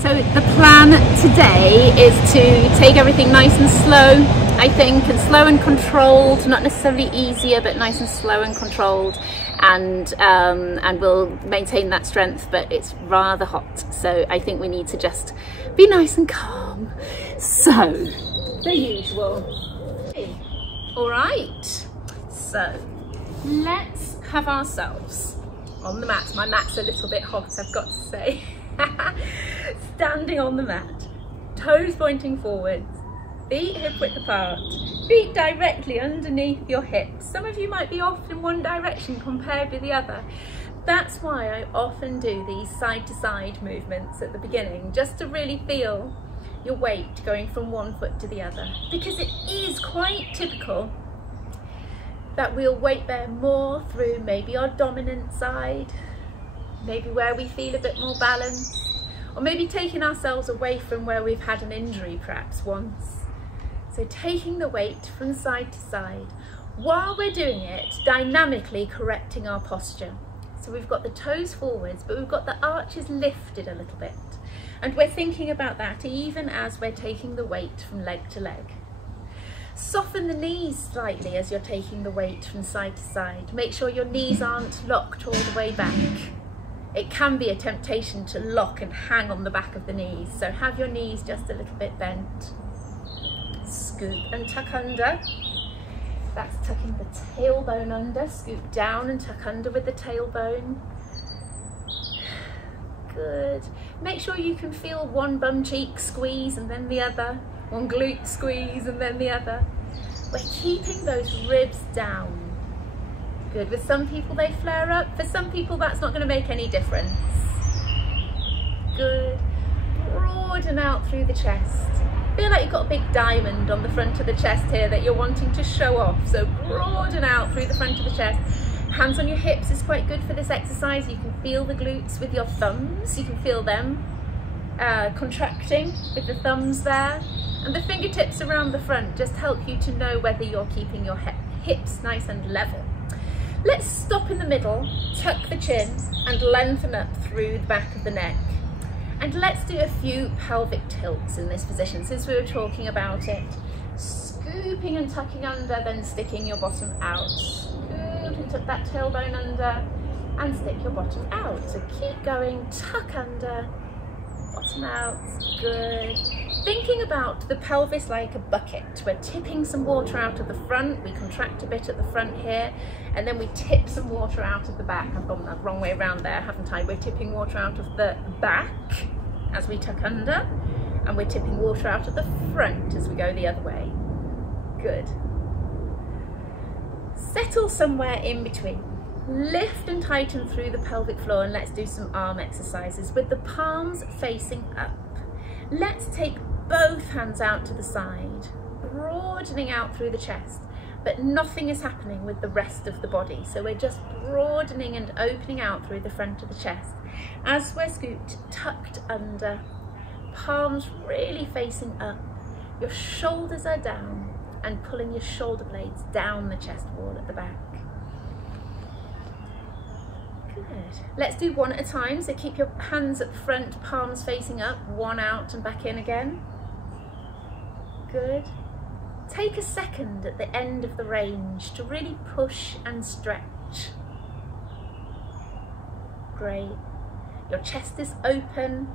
So the plan today is to take everything nice and slow, I think, and slow and controlled, not necessarily easier, but nice and slow and controlled, and we'll maintain that strength, but it's rather hot, so I think we need to just be nice and calm. So, the usual. All right, so let's have ourselves on the mat. My mat's a little bit hot, I've got to say. Standing on the mat, toes pointing forwards, feet hip width apart, feet directly underneath your hips. Some of you might be off in one direction compared with the other. That's why I often do these side to side movements at the beginning, just to really feel your weight going from one foot to the other, because it is quite typical that we'll weight bear more through maybe our dominant side, maybe where we feel a bit more balanced, or maybe taking ourselves away from where we've had an injury perhaps once. So taking the weight from side to side, while we're doing it, dynamically correcting our posture. So we've got the toes forwards, but we've got the arches lifted a little bit. And we're thinking about that even as we're taking the weight from leg to leg. Soften the knees slightly as you're taking the weight from side to side. Make sure your knees aren't locked all the way back. It can be a temptation to lock and hang on the back of the knees, so have your knees just a little bit bent. Scoop and tuck under. That's tucking the tailbone under. Scoop down and tuck under with the tailbone. Good. Make sure you can feel one bum cheek squeeze and then the other, one glute squeeze and then the other. We're keeping those ribs down. Good. With some people they flare up. For some people that's not going to make any difference. Good. Broaden out through the chest. Feel like you've got a big diamond on the front of the chest here that you're wanting to show off. So broaden out through the front of the chest. Hands on your hips is quite good for this exercise. You can feel the glutes with your thumbs. You can feel them contracting with the thumbs there. And the fingertips around the front just help you to know whether you're keeping your hips nice and level. Let's stop in the middle, tuck the chin and lengthen up through the back of the neck. And let's do a few pelvic tilts in this position since we were talking about it. Scooping and tucking under, then sticking your bottom out. Scoop and tuck that tailbone under and stick your bottom out. So keep going, tuck under, bottom out, good. Thinking about the pelvis like a bucket. We're tipping some water out of the front, we contract a bit at the front here, and then we tip some water out of the back. I've gone the wrong way around there, haven't I? We're tipping water out of the back as we tuck under, and we're tipping water out of the front as we go the other way. Good. Settle somewhere in between. Lift and tighten through the pelvic floor, and let's do some arm exercises with the palms facing up. Let's take both hands out to the side, broadening out through the chest, but nothing is happening with the rest of the body. So we're just broadening and opening out through the front of the chest. As we're scooped, tucked under, palms really facing up, your shoulders are down and pulling your shoulder blades down the chest wall at the back. Good. Let's do one at a time. So keep your hands at the front, palms facing up, one out and back in again. Good. Take a second at the end of the range to really push and stretch. Great. Your chest is open.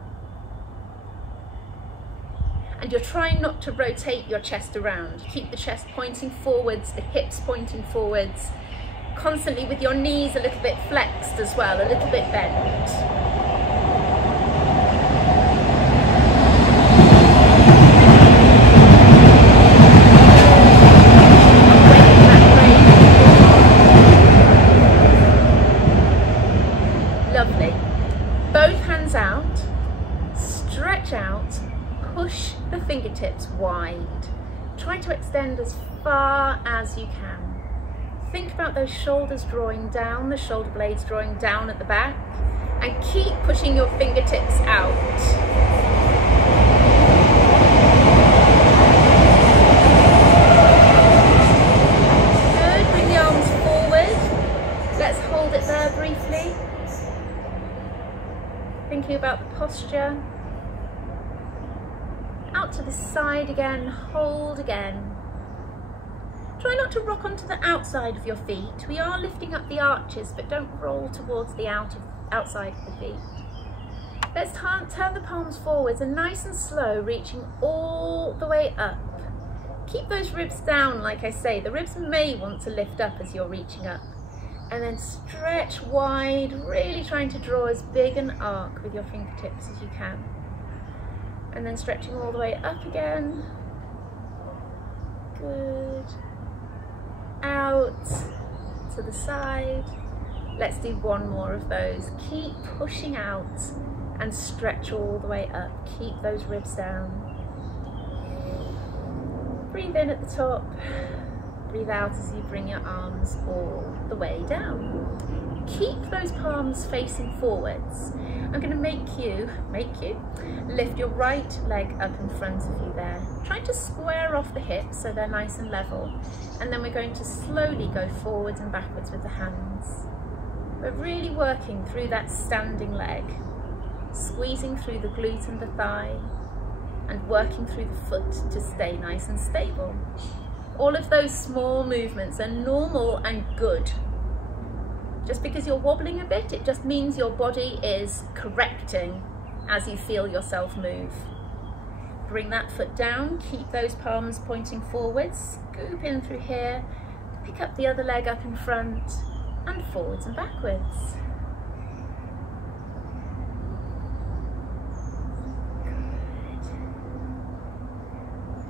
And you're trying not to rotate your chest around. Keep the chest pointing forwards, the hips pointing forwards. Constantly with your knees a little bit flexed as well, a little bit bent. Lovely. Both hands out, stretch out, push the fingertips wide. Try to extend as far as you can. Think about those shoulders drawing down, the shoulder blades drawing down at the back, and keep pushing your fingertips out. Good, bring the arms forward. Let's hold it there briefly. Thinking about the posture. out to the side again, hold again. Try not to rock onto the outside of your feet. We are lifting up the arches, but don't roll towards the outside of the feet. Let's turn the palms forwards and nice and slow, reaching all the way up. Keep those ribs down, like I say. The ribs may want to lift up as you're reaching up. And then stretch wide, really trying to draw as big an arc with your fingertips as you can. And then stretching all the way up again. Good. Out to the side. Let's do one more of those. Keep pushing out and stretch all the way up. Keep those ribs down. Breathe in at the top. Breathe out as you bring your arms all the way down. Keep those palms facing forwards. I'm going to make you lift your right leg up in front of you there. Try to square off the hips so they're nice and level. And then we're going to slowly go forwards and backwards with the hands. We're really working through that standing leg, squeezing through the glute and the thigh, and working through the foot to stay nice and stable. All of those small movements are normal and good. Just because you're wobbling a bit, it just means your body is correcting as you feel yourself move. Bring that foot down, keep those palms pointing forwards, scoop in through here, pick up the other leg up in front, and forwards and backwards.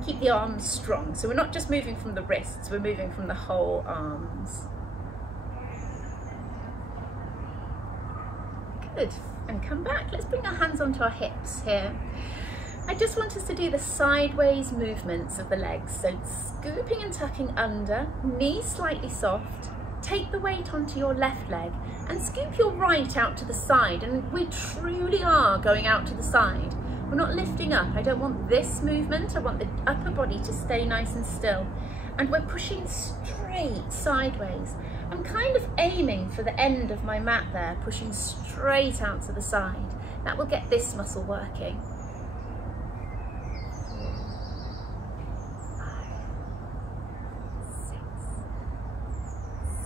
Keep the arms strong. So we're not just moving from the wrists, we're moving from the whole arms. Good, and come back. Let's bring our hands onto our hips here. I just want us to do the sideways movements of the legs. So scooping and tucking under, knees slightly soft, take the weight onto your left leg and scoop your right out to the side. And we truly are going out to the side. We're not lifting up. I don't want this movement. I want the upper body to stay nice and still. And we're pushing straight sideways. I'm kind of aiming for the end of my mat there, pushing straight out to the side. That will get this muscle working. 5, 6,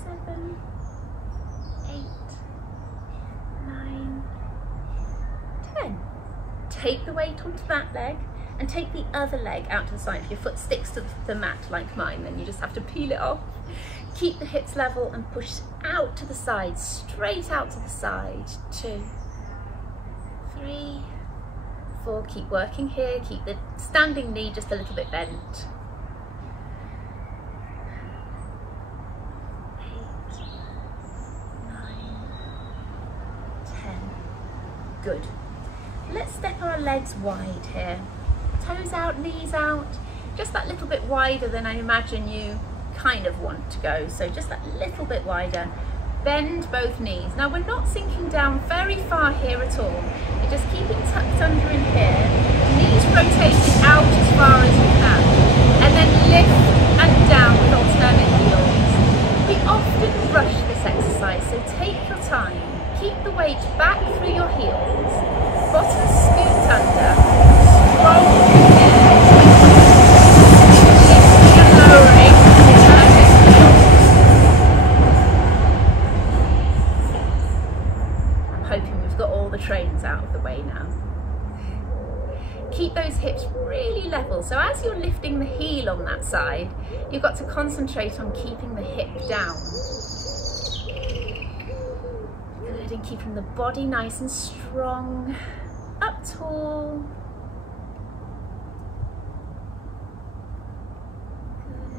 7, 8, 9, 10. Take the weight onto that leg and take the other leg out to the side. If your foot sticks to the mat like mine, then you just have to peel it off. Keep the hips level and push out to the side, straight out to the side. 2, 3, 4. Keep working here. Keep the standing knee just a little bit bent. 8, 9, 10. Good. Let's step our legs wide here. Toes out, knees out, just that little bit wider than I imagine you kind of want to go. So just that little bit wider. Bend both knees. Now we're not sinking down very far here at all. You're just keeping tucked under in here. Knees rotating out as far as you can. And then lift and down with alternate heels. We often rush this exercise, so take your time. Keep the weight back through your heels. Bottom scooped under. Roll here. Lifting and lowering. I'm hoping we've got all the trains out of the way now. Keep those hips really level. So as you're lifting the heel on that side, you've got to concentrate on keeping the hip down. Good, and keeping the body nice and strong. Up tall. Good.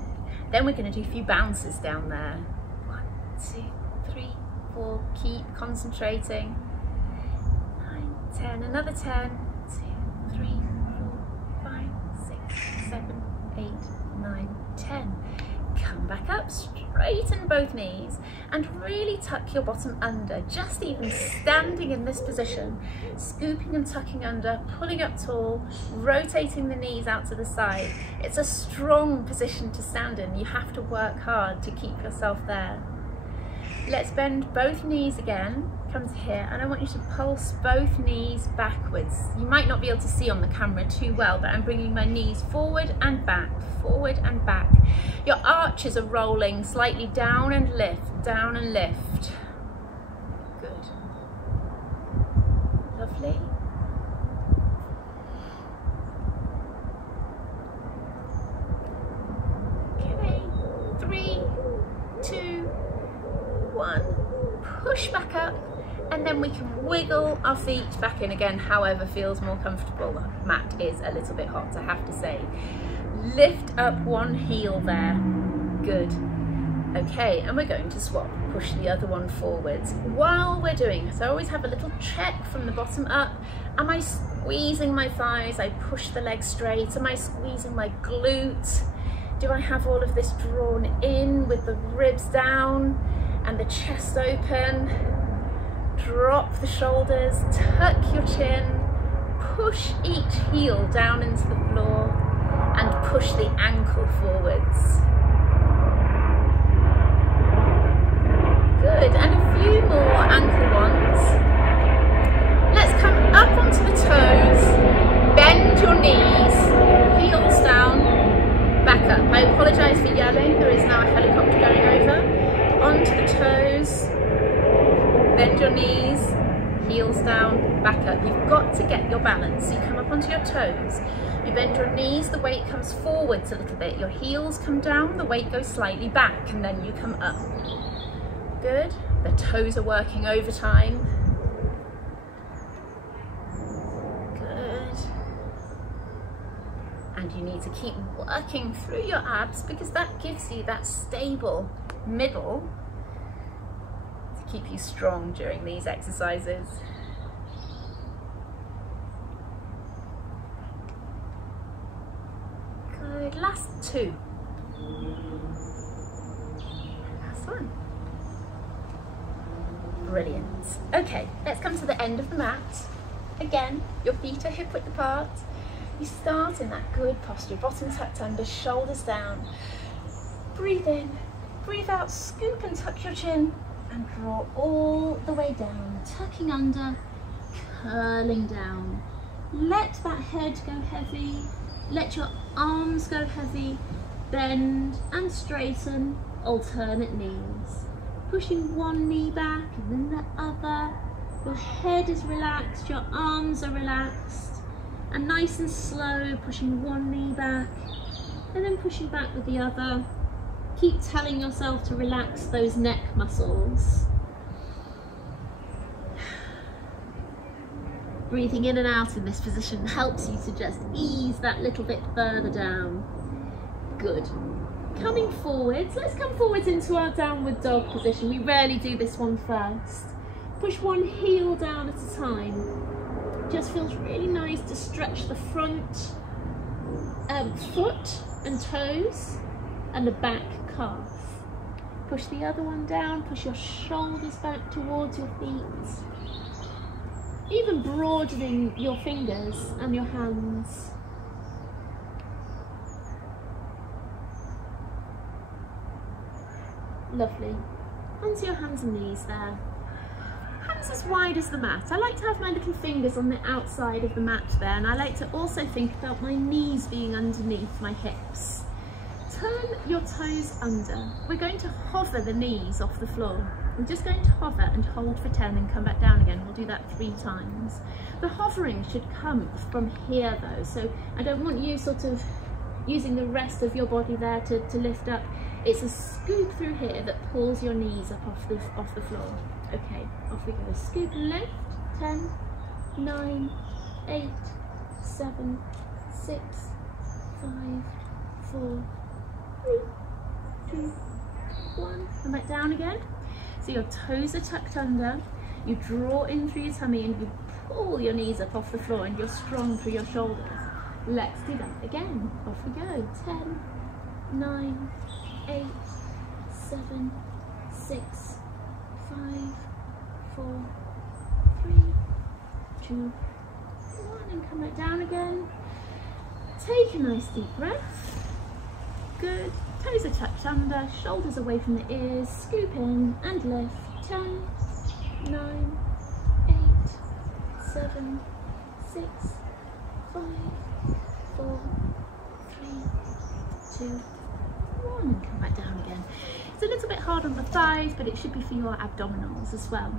Then we're going to do a few bounces down there. 1, 2, 3, 4. Keep concentrating. 9, 10. Another 10. 2, 3, 4, 5, 6, 7, 8, 9, 10. Come back up, straighten both knees and really tuck your bottom under, just even standing in this position, scooping and tucking under, pulling up tall, rotating the knees out to the side. It's a strong position to stand in. You have to work hard to keep yourself there. Let's bend both knees again, comes here, and I want you to pulse both knees backwards. You might not be able to see on the camera too well, but I'm bringing my knees forward and back, forward and back. Your arches are rolling slightly down and lift, down and lift. Good. Lovely. Okay, 3, 2, 1. Push back up, and then we can wiggle our feet back in again, however feels more comfortable. The mat is a little bit hot, I have to say. Lift up one heel there. Good. Okay, and we're going to swap. Push the other one forwards. While we're doing this, I always have a little check from the bottom up. Am I squeezing my thighs? I push the leg straight. Am I squeezing my glute? Do I have all of this drawn in with the ribs down and the chest open? Drop the shoulders, tuck your chin, push each heel down into the floor and push the ankle forwards. Good, and a few more ankle ones. Let's come up onto the toes, bend your knees, heels down, back up. I apologise for yelling, there is now a helicopter going over. Onto the toes, bend your knees, heels down, back up. You've got to get your balance. So you come up onto your toes, you bend your knees, the weight comes forwards a little bit, your heels come down, the weight goes slightly back, and then you come up. Good, the toes are working overtime. Good. And you need to keep working through your abs because that gives you that stable middle to keep you strong during these exercises. Good, last 2. Last one. Brilliant. Okay, let's come to the end of the mat. Again, your feet are hip width apart. You start in that good posture, bottom tucked under, shoulders down. Breathe in. Breathe out, scoop and tuck your chin and draw all the way down, tucking under, curling down. Let that head go heavy, let your arms go heavy, bend and straighten, alternate knees. Pushing one knee back and then the other. Your head is relaxed, your arms are relaxed, and nice and slow, pushing one knee back and then pushing back with the other. Keep telling yourself to relax those neck muscles. Breathing in and out in this position helps you to just ease that little bit further down. Good. Coming forwards, let's come forwards into our downward dog position. We rarely do this one first. Push one heel down at a time. Just feels really nice to stretch the front foot and toes and the back calf. Push the other one down, push your shoulders back towards your feet. Even broadening your fingers and your hands. Lovely. Onto your hands and knees there. Hands as wide as the mat. I like to have my little fingers on the outside of the mat there, and I like to also think about my knees being underneath my hips. Turn your toes under. We're going to hover the knees off the floor. We're just going to hover and hold for 10 and come back down again. We'll do that 3 times. The hovering should come from here though, so I don't want you sort of using the rest of your body there to lift up. It's a scoop through here that pulls your knees up off the floor. Okay, off we go. Scoop and lift. 10, 9, 8, 7, 6, 5, 4, 3, 2, 1. Come back down again. So your toes are tucked under. You draw in through your tummy and you pull your knees up off the floor and you're strong through your shoulders. Let's do that again. Off we go. 10, 9, 8, 7, 6, 5, 4, 3, 2, 1, and come back down again. Take a nice deep breath. Good. Toes are tucked under, shoulders away from the ears. Scoop in and lift. 10, 9, 8, 7, 6, 5, 4, 3, 2, 1, and come back down again. It's a little bit hard on the thighs, but it should be for your abdominals as well.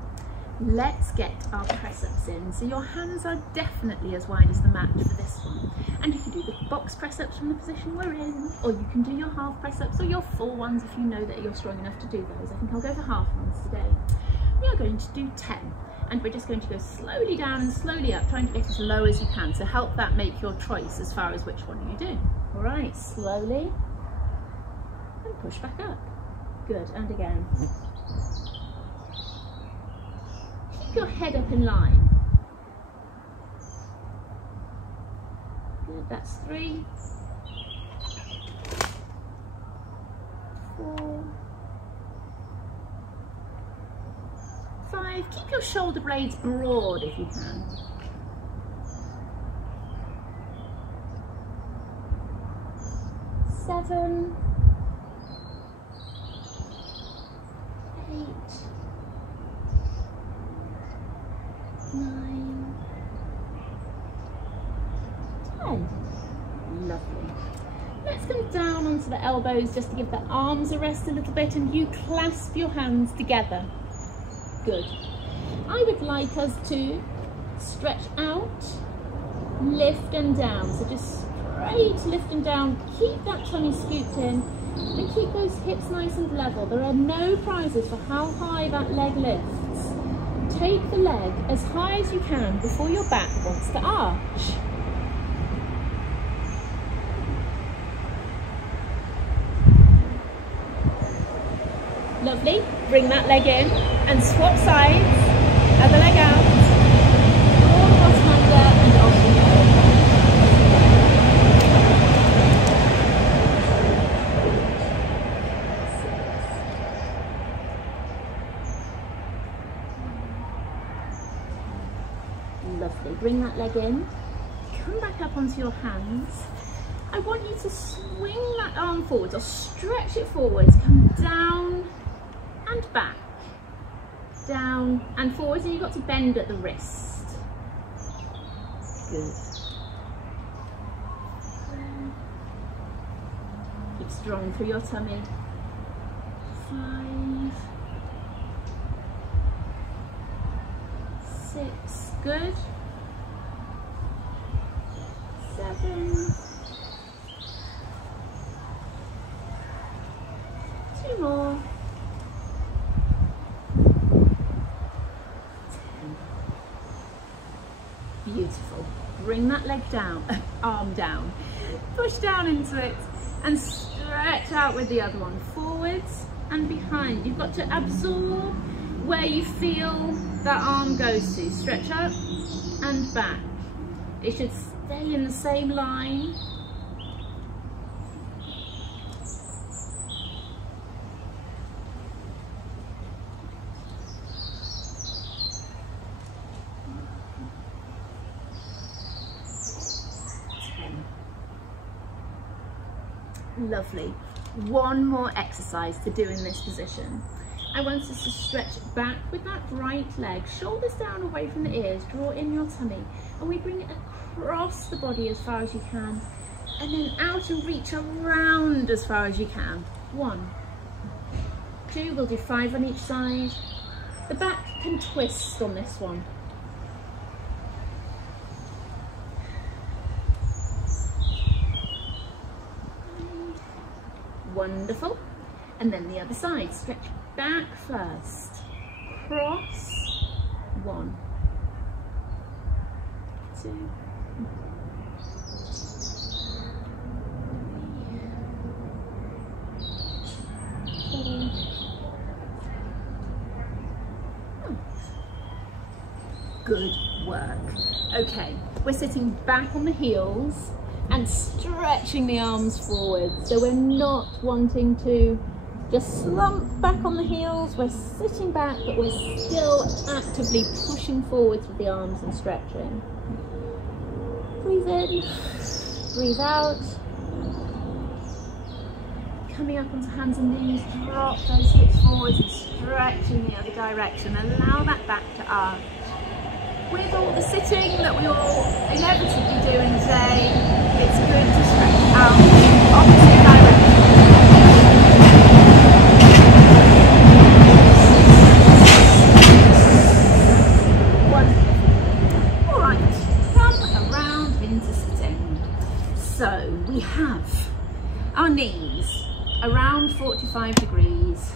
Let's get our press-ups in. So your hands are definitely as wide as the mat for this one. And you can do the box press-ups from the position we're in, or you can do your half press-ups or your full ones if you know that you're strong enough to do those. I think I'll go for half ones today. We are going to do 10, and we're just going to go slowly down and slowly up, trying to get as low as you can. So help that make your choice as far as which one you do. All right, slowly, and push back up. Good, and again. Keep your head up in line. Good, that's 3, 4, 5. Keep your shoulder blades broad if you can. 7, 8, 9, 10. Lovely. Let's come down onto the elbows just to give the arms a rest a little bit, and you clasp your hands together. Good. I would like us to stretch out, lift and down. So just straight lift and down. Keep that tummy scooped in and keep those hips nice and level. There are no prizes for how high that leg lifts. Take the leg as high as you can before your back wants to arch. Lovely. Bring that leg in and swap sides. Other leg out. Draw the bottom under and off you go. Lovely. Bring that leg in. Come back up onto your hands. I want you to swing that arm forwards or stretch it forwards. Come down and back, down and forwards, and you've got to bend at the wrist. Good. Keep strong through your tummy. 5, 6, good. 7, 2 more. Beautiful. Bring that leg down, arm down, push down into it and stretch out with the other one, forwards and behind. You've got to absorb where you feel that arm goes to. Stretch up and back. It should stay in the same line. Lovely. One more exercise to do in this position. I want us to stretch back with that right leg, shoulders down away from the ears, draw in your tummy, and we bring it across the body as far as you can, and then out and reach around as far as you can. 1, 2, we'll do 5 on each side. The back can twist on this one. Wonderful. And then the other side, stretch back first, cross, 1, 2, 3, 4. Good work. Okay, we're sitting back on the heels and stretching the arms forward. So we're not wanting to just slump back on the heels. We're sitting back, but we're still actively pushing forwards with the arms and stretching. Breathe in, breathe out. coming up onto hands and knees, drop those hips forwards and stretching the other direction. Allow that back to arch. With all the sitting that we all inevitably do in the day, it's good to stretch out in opposite direction. Wonderful. All right, come around into sitting. So we have our knees around 45 degrees,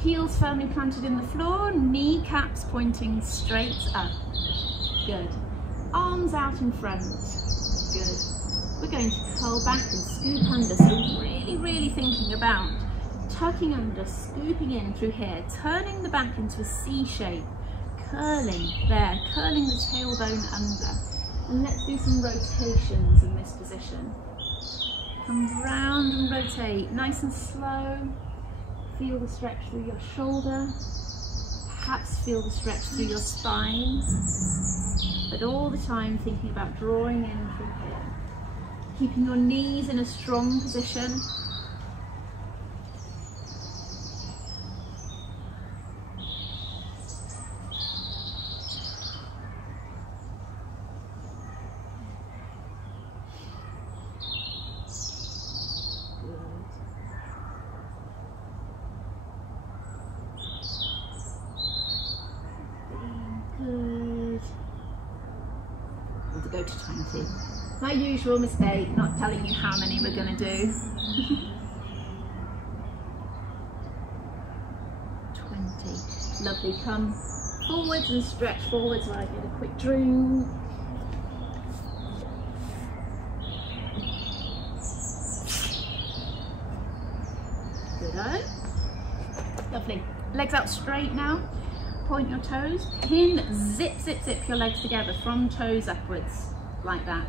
heels firmly planted in the floor, kneecaps pointing straight up. Good. Arms out in front. Good. We're going to curl back and scoop under. So really thinking about tucking under, scooping in through here, turning the back into a C shape, curling there, curling the tailbone under. And let's do some rotations in this position. Come round and rotate, nice and slow. Feel the stretch through your shoulder. Perhaps feel the stretch through your spine. But all the time thinking about drawing in through here. Keeping your knees in a strong position. To go to 20. My usual mistake, not telling you how many we're going to do. 20. Lovely. Come forwards and stretch forwards while I get a quick drink. Good. Lovely. Legs out straight now. Point your toes, pin, zip your legs together from toes upwards, like that.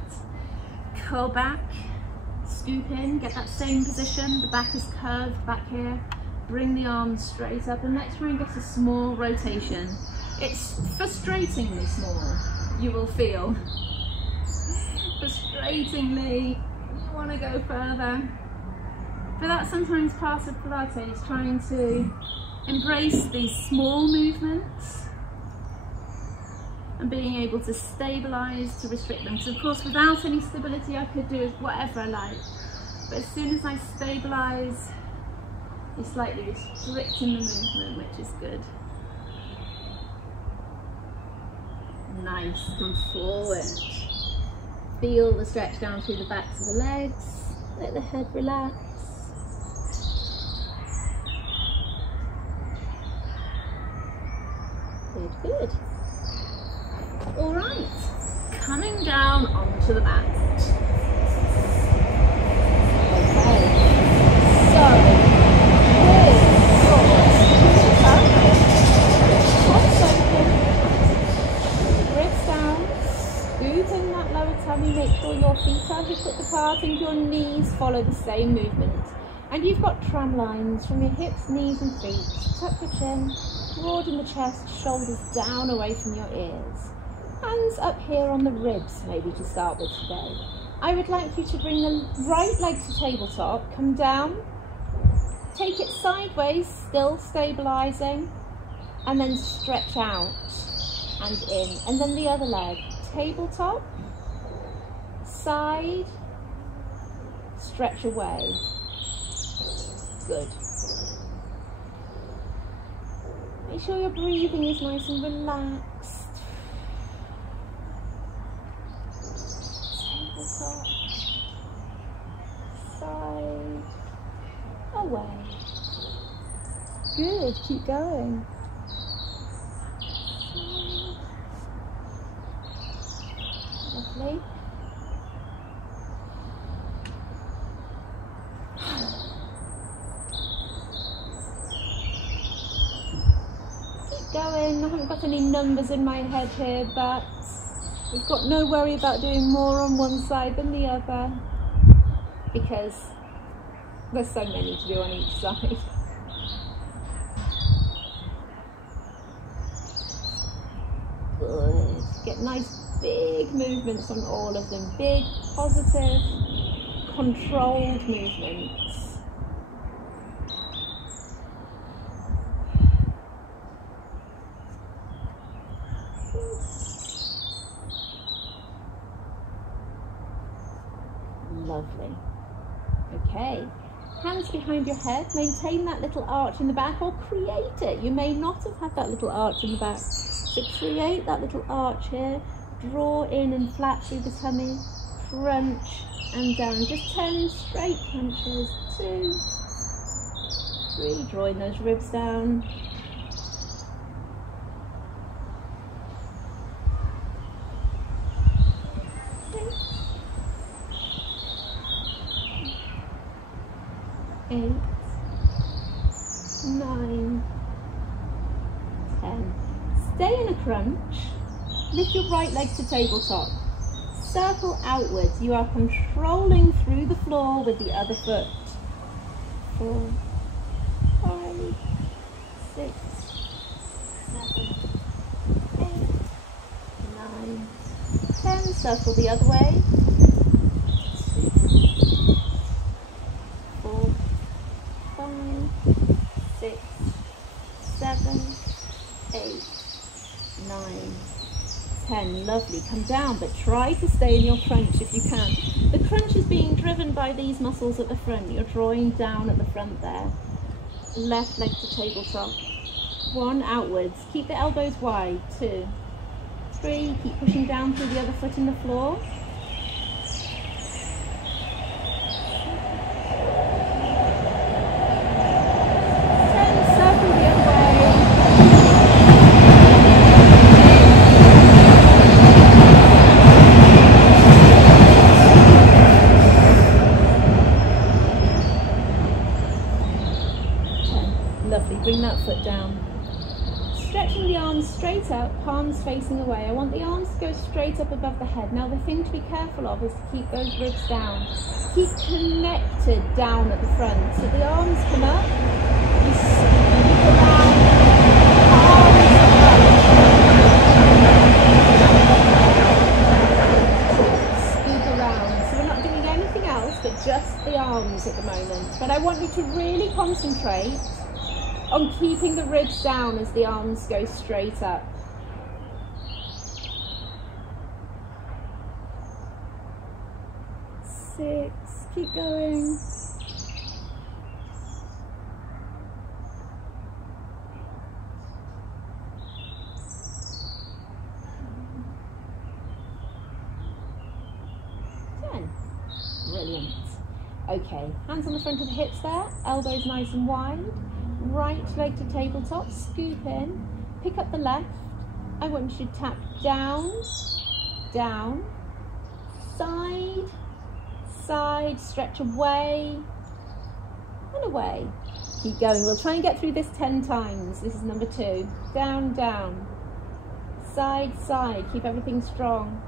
Curl back, scoop in, get that same position, the back is curved back here. Bring the arms straight up and let's try and get a small rotation. It's frustratingly small, you will feel. Frustratingly, you want to go further. But that's sometimes part of Pilates, trying to embrace these small movements and being able to stabilize, to restrict them. So of course, without any stability, I could do whatever I like. But as soon as I stabilize, you're slightly restricting the movement, which is good. Nice, come forward. Feel the stretch down through the backs of the legs. Let the head relax. Good. All right, coming down onto the mat. Okay, so with your wrists down, scooting that lower tummy, make sure your feet are hip width apart and your knees follow the same movement. And you've got tram lines from your hips, knees and feet. Tuck your chin. Broaden the chest, shoulders down away from your ears. Hands up here on the ribs, maybe to start with today. I would like you to bring the right leg to tabletop, come down, take it sideways, still stabilizing, and then stretch out and in. And then the other leg, tabletop, side, stretch away. Good. Make sure your breathing is nice and relaxed. Tabletop, side, away. Good, keep going. Lovely. Going. I haven't got any numbers in my head here, but we've got no worry about doing more on one side than the other because there's so many to do on each side. Good. Get nice big movements on all of them. Big, positive, controlled movements. Lovely. Okay, hands behind your head, maintain that little arch in the back, or create it. You may not have had that little arch in the back, so create that little arch here. Draw in and flat through the tummy, crunch and down. Just 10 straight crunches. 2, 3, drawing those ribs down. 8, 9, 10. Stay in a crunch. Lift your right leg to tabletop. Circle outwards. You are controlling through the floor with the other foot. 4, 5, 6, 7, 8, 9, 10. Circle the other way. 2, 4, 5, 6, 7, 8, 9, 10. Lovely. Come down, but try to stay in your crunch if you can. The crunch is being driven by these muscles at the front. You're drawing down at the front there. Left leg to tabletop. 1, outwards. Keep the elbows wide. 2, 3. Keep pushing down through the other foot in the floor. 10. Circle the other way. 10. Lovely. Bring that foot down. Stretching the arms straight up, palms facing away. I want the arms to go straight up above the head. Now the thing to be careful of is to keep those ribs down. Keep connected down at the front. So the arms come up, you scoop around, palms up. Scoop around. So we're not doing anything else but just the arms at the moment. But I want you to really concentrate on keeping the ribs down as the arms go straight up. 6, keep going. 10. Brilliant. Okay, hands on the front of the hips there, elbows nice and wide. Right leg to tabletop, scoop in, pick up the left. I want you to tap down, down, side, side, stretch away, and away. Keep going. We'll try and get through this 10 times. This is number 2. Down, down, side, side. Keep everything strong.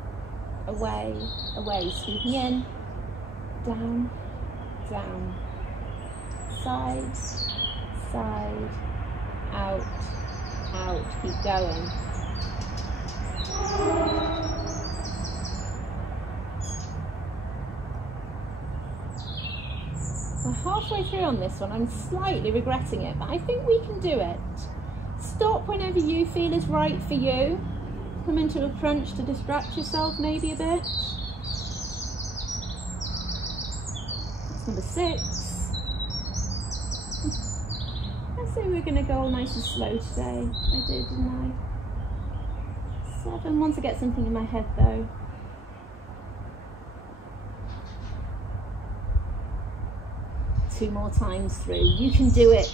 Away, away. Scooping in, down, down, side, side, out, out. Keep going. We're halfway through on this one. I'm slightly regretting it, but I think we can do it. Stop whenever you feel is right for you. Come into a crunch to distract yourself maybe a bit. That's number 6. I say we're going to go all nice and slow today. I did, didn't I? 7. Want to get something in my head though. 2 more times through. You can do it.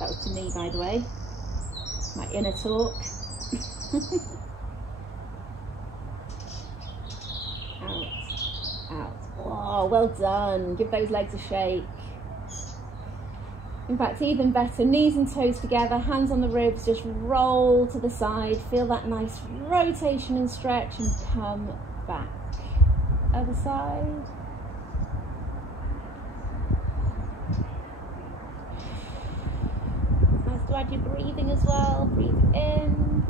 That was to me, by the way. My inner talk. Out, out. Oh, well done. Give those legs a shake. In fact, even better, knees and toes together, hands on the ribs, just roll to the side. Feel that nice rotation and stretch and come back. Other side. Nice to add your breathing as well. Breathe in,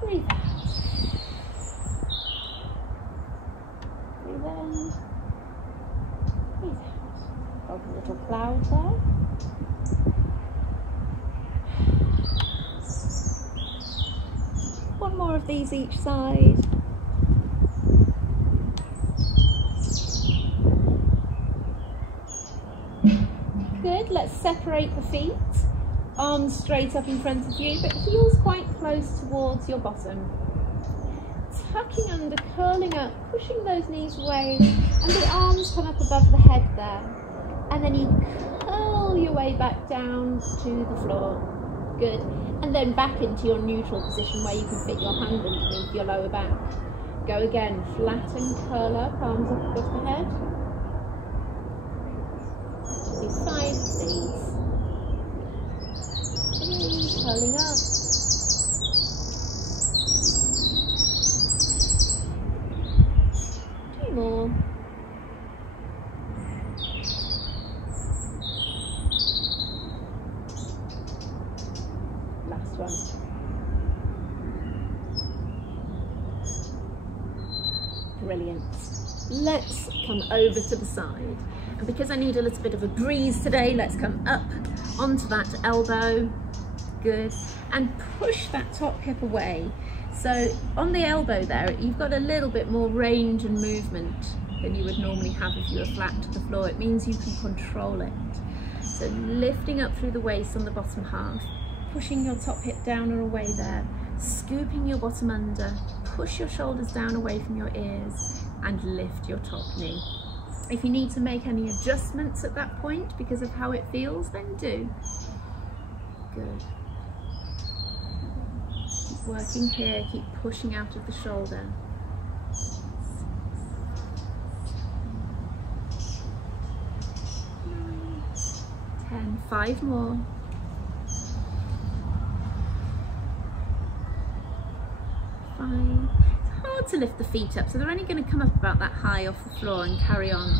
breathe out. Breathe in, breathe out. Got a little cloud there. One more of these each side. separate the feet, arms straight up in front of you, but heels quite close towards your bottom. Tucking under, curling up, pushing those knees away, and the arms come up above the head there. And then you curl your way back down to the floor. Good. And then back into your neutral position where you can fit your hand underneath your lower back. Go again, flatten, curl up, arms up above the head. Do 5 of these. 3, curling up. 2 more. Last one. Brilliant. Let's come over to the side. And because I need a little bit of a breeze today, let's come up onto that elbow. Good. And push that top hip away. So on the elbow there, you've got a little bit more range and movement than you would normally have if you were flat to the floor. It means you can control it. So lifting up through the waist on the bottom half, pushing your top hip down or away there, scooping your bottom under, push your shoulders down away from your ears and lift your top knee. If you need to make any adjustments at that point because of how it feels, then do. Good. Keep working here, keep pushing out of the shoulder. 10, 5 more. 5. It's hard to lift the feet up, so they're only going to come up about that high off the floor and carry on.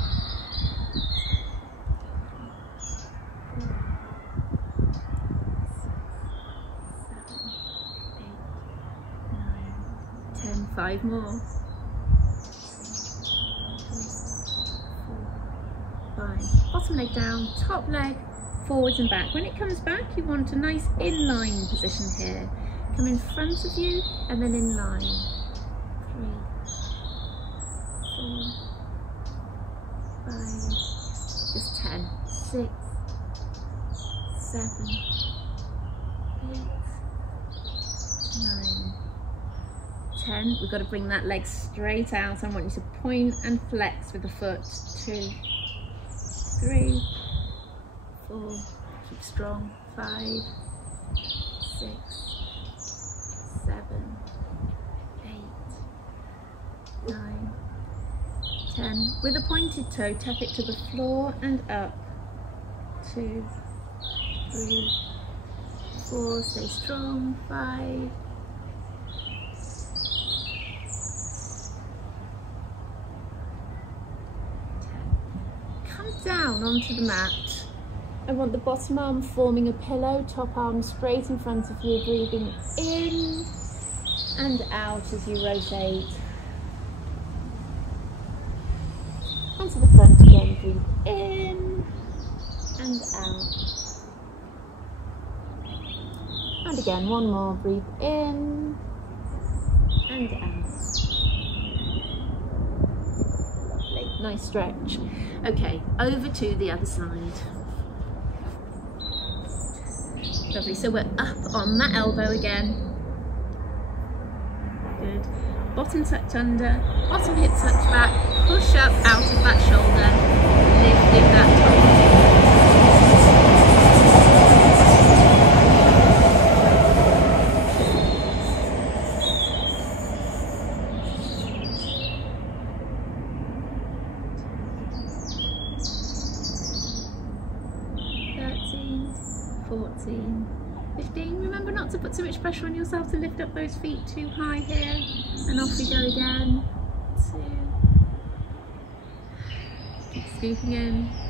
5 more. 5. Bottom leg down, top leg forwards and back. When it comes back, you want a nice inline position here. Come in front of you and then in line. 3, 4, 5, just 10, 6, 7, 8, 9, 10. We've got to bring that leg straight out. I want you to point and flex with the foot. 2, 3, 4, keep strong. 5, 6, 7, 8, 9, 10. With a pointed toe, tap it to the floor and up. 2, 3, 4, stay strong. 5, 10. Come down onto the mat. I want the bottom arm forming a pillow, top arm straight in front of you, breathing in and out as you rotate. Onto the front again, breathe in and out. And again, one more, breathe in and out. Lovely, nice stretch. Okay, over to the other side. Lovely, so we're up on that elbow again. Good. Bottom tucked under, bottom hip tucked back, push up out of that shoulder, lifting that top. Remember not to put too much pressure on yourself to lift up those feet too high here. And off we go again. 2. Keep scooping in. 5.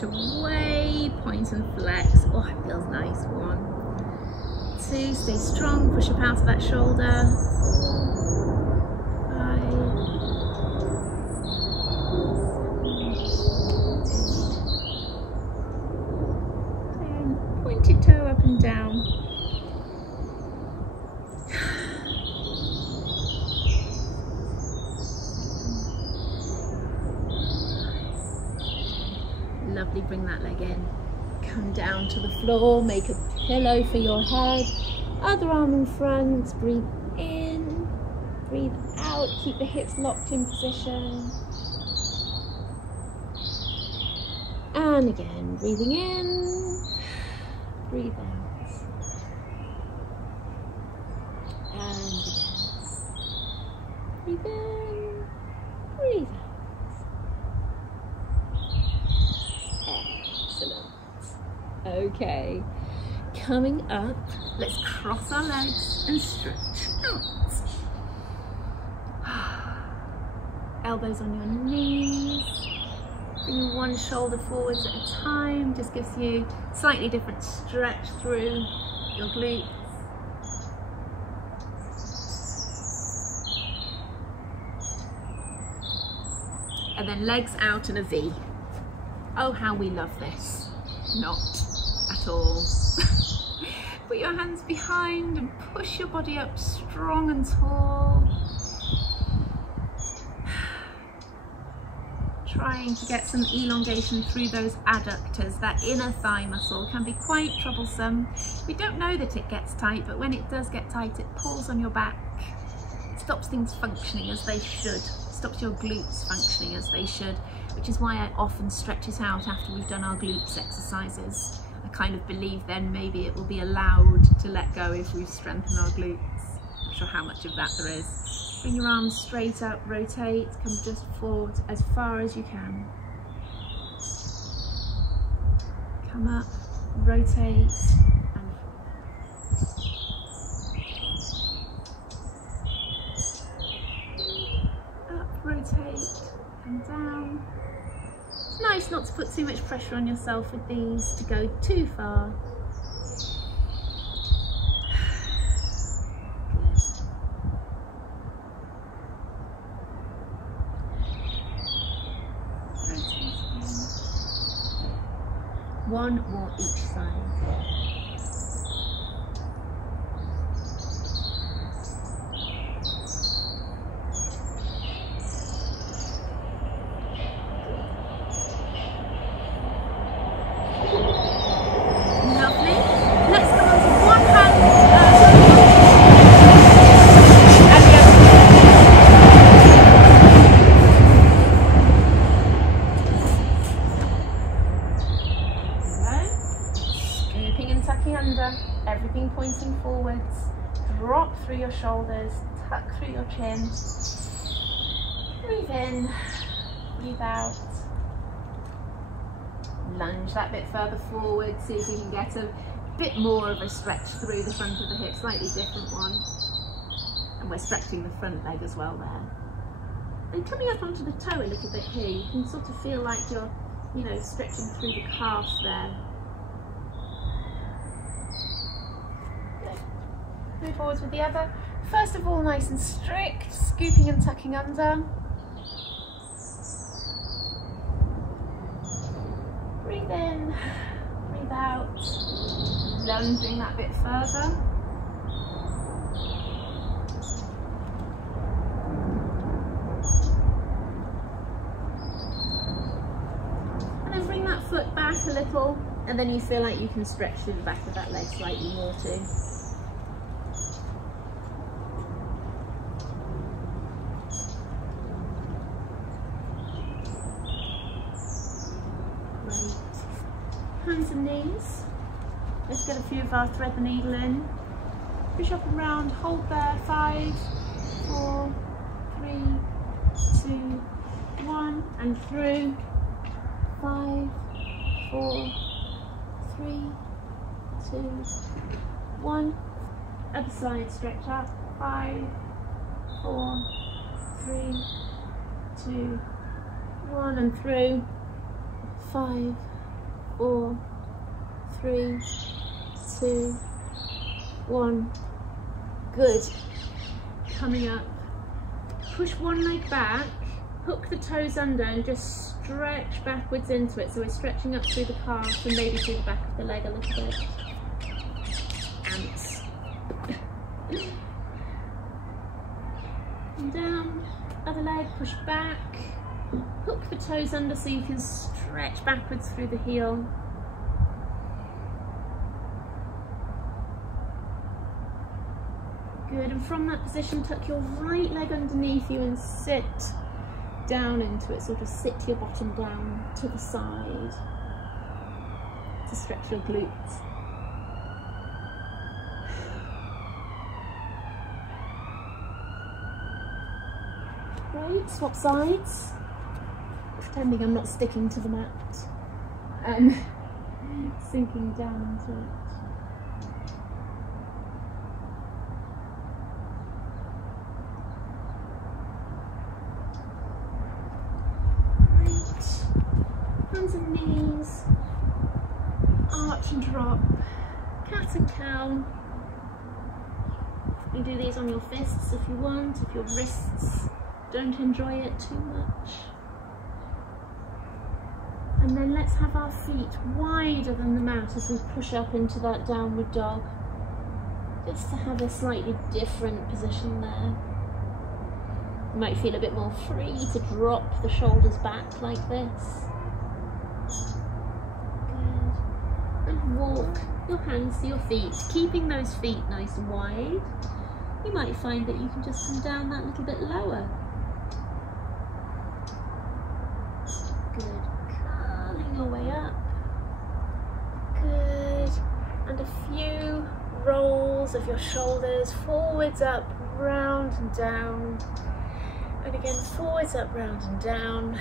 stretch away, point and flex. Oh, it feels nice. 1, 2, stay strong, push up out of that shoulder. 4, 5, 10. Pointed toe up and down. Lovely, bring that leg in. Come down to the floor, make a pillow for your head. Other arm in front, breathe in, breathe out, keep the hips locked in position. And again, breathing in, breathe out. And again, breathe in, breathe out. Okay, coming up, let's cross our legs and stretch out. Elbows on your knees. Bring one shoulder forwards at a time. Just gives you slightly different stretch through your glutes. And then legs out in a V. Oh, how we love this. Not at all. Put your hands behind and push your body up strong and tall. Trying to get some elongation through those adductors. That inner thigh muscle can be quite troublesome. We don't know that it gets tight, but when it does get tight, it pulls on your back. It stops things functioning as they should. Stops your glutes functioning as they should, which is why I often stretch it out after we've done our glutes exercises. I kind of believe then maybe it will be allowed to let go if we've strengthened our glutes. I'm not sure how much of that there is. Bring your arms straight up, rotate, come just forward as far as you can. Come up, rotate, and up, rotate, and down. It's nice not to put too much pressure on yourself with these to go too far. One more each side. Lovely. Let's come on to one hand and the other. Scooping and tucking under, everything pointing forwards. Drop through your shoulders, tuck through your chin. Breathe in, breathe out. Lunge that bit further forward, see if we can get a bit more of a stretch through the front of the hip, slightly different one. And we're stretching the front leg as well there. And coming up onto the toe a little bit here, you can sort of feel like you're, you know, stretching through the calf there. Good. Move forwards with the other. First of all, nice and strict, scooping and tucking under. Breathe in, breathe out, lunging that bit further. And then bring that foot back a little, and then you feel like you can stretch through the back of that leg slightly more too. Hands and knees. Let's get a few of our thread the needle in. Push up and round, hold there. 5, 4, 3, 2, 1, and through. 5, 4, 3, 2, 1. Other side, stretch up. 5, 4, 3, 2, 1, and through. 5, 4, 3, 2, 1. Good. Coming up. Push one leg back, hook the toes under and just stretch backwards into it. So we're stretching up through the calf and maybe through the back of the leg a little bit. Ants. And down, other leg, push back. Hook the toes under so you can stretch backwards through the heel. Good, and from that position, tuck your right leg underneath you and sit down into it. Sort of sit your bottom down to the side to stretch your glutes. Great, swap sides. Pretending I'm not sticking to the mat. Sinking down into it. Hands and knees, arch and drop, cat and cow. You do these on your fists if you want, if your wrists don't enjoy it too much. And then let's have our feet wider than the mat as we push up into that downward dog, just to have a slightly different position there. You might feel a bit more free to drop the shoulders back like this. And walk your hands to your feet, keeping those feet nice and wide. You might find that you can just come down that little bit lower. Good, curling your way up. Good, and a few rolls of your shoulders, forwards, up, round and down. And again, forwards, up, round and down.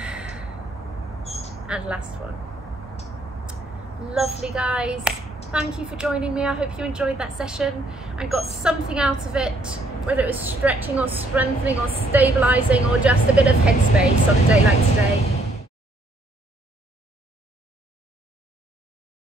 And last one. Lovely, guys. Thank you for joining me. I hope you enjoyed that session and got something out of it, whether it was stretching or strengthening or stabilizing or just a bit of headspace on a day like today.